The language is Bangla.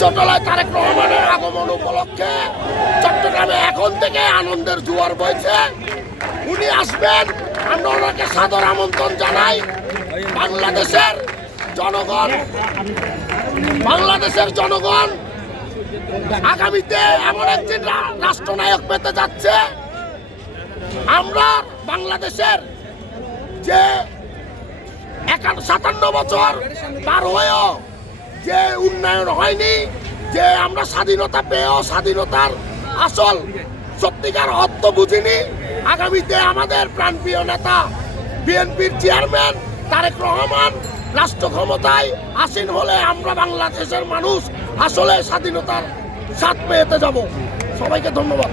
উচ্চতলায় তারেক রহমানের আগমন উপলক্ষে চট্টগ্রামে এখন থেকে আনন্দের জোয়ার বইছে। উনি আসবেন, আমরা ওনাকে সাদর আমন্ত্রণ জানাই। বাংলাদেশের জনগণ আগামীতে এমন একজন রাষ্ট্রনায়ক পেতে যাচ্ছে। আমরা বাংলাদেশের যে 57 বছর পার হয়েও যে উন্নয়ন হয়নি, যে আমরা স্বাধীনতা পেয়েও স্বাধীনতার আসল সত্যিকার অর্থ বুঝিনি, আগামীতে আমাদের প্রাণপ্রিয় নেতা বিএনপির চেয়ারম্যান তারেক রহমান রাষ্ট্র ক্ষমতায় আসীন হলে আমরা বাংলাদেশের মানুষ আসলে স্বাধীনতার স্বাদ পেতে যাব। সবাইকে ধন্যবাদ।